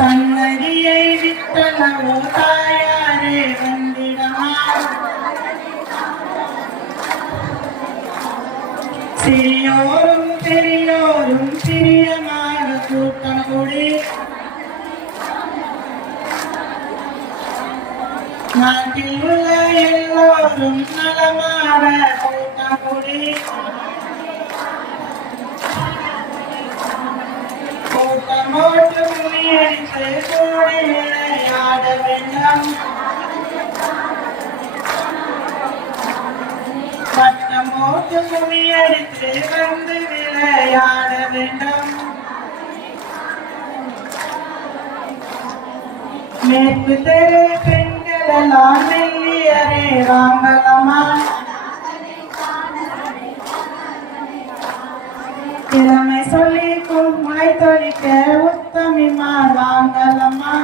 சன்னதியை விட்டனவோ தாயாரே வந்திடமா சிறியோரும் பெரியோரும் பிரியமாக கூட்டம் கூடி நாட்டில் உள்ள எல்லோரும் நலமாக கூட்டம் கூடி கூட்டமோட்டு முயற்சி கூடி விளையாட வேண்டும் பட்டமோட்டு முயற்சி வந்து விளையாட வேண்டும் மேற்கு தெரு பெண்களெல்லாம் மெல்லியரே வாங்கலாமா திறமை சொல்லி முளை தொழிக்க உத்தமிமார் வாங்கலம்மா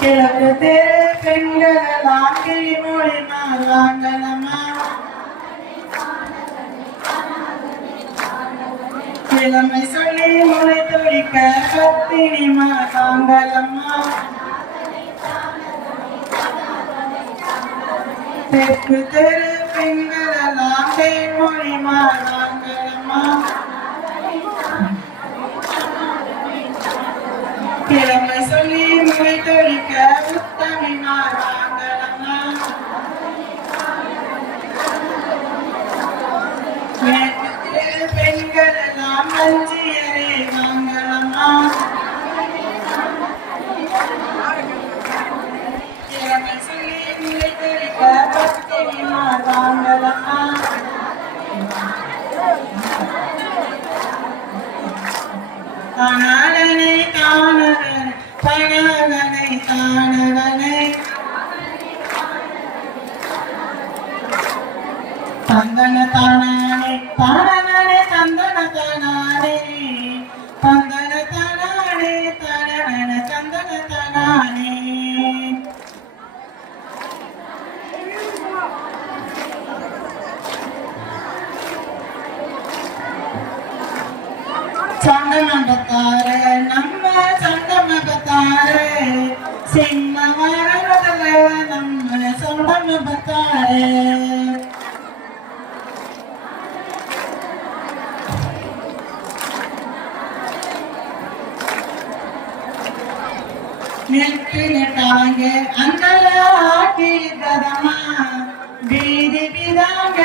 கிழக்கு தெரு பெண்களெல்லாம் கிளிமொழிமார் வாங்கலம்மா திறமை சொல்லி முளை தொழிக்க பத்தினிமார் வாங்கலம்மா தெற்கு தெரு பெண்களெல்லாம் தேன்மொழிமார் வாங்கலம்மா கிழமை சொல்லி முளை தொழிக்க உத்தமிமார் வாங்கலம்மா மேற்கு தெரு பெண்களெல்லாம் மஞ்சியரே வாங்கலம்மா கிழமை சொல்லி முளை தொழிக்க பத்தினிமார் வாங்கலம்மா தானகனை தானகனை தானகனை தானகனை தந்தன தானானே தானகனை தந்தன தானானே தந்தன தானானே தானகன தந்தன தானானே சண்டமகத்தாரே நம்ம சண்டமகத்தாரே சின்ன வரவதல நம்ம சண்டமகத்தாரே நெட்டாங்க அந்தல ஆக்கி தரமா பீதி பிதாங்க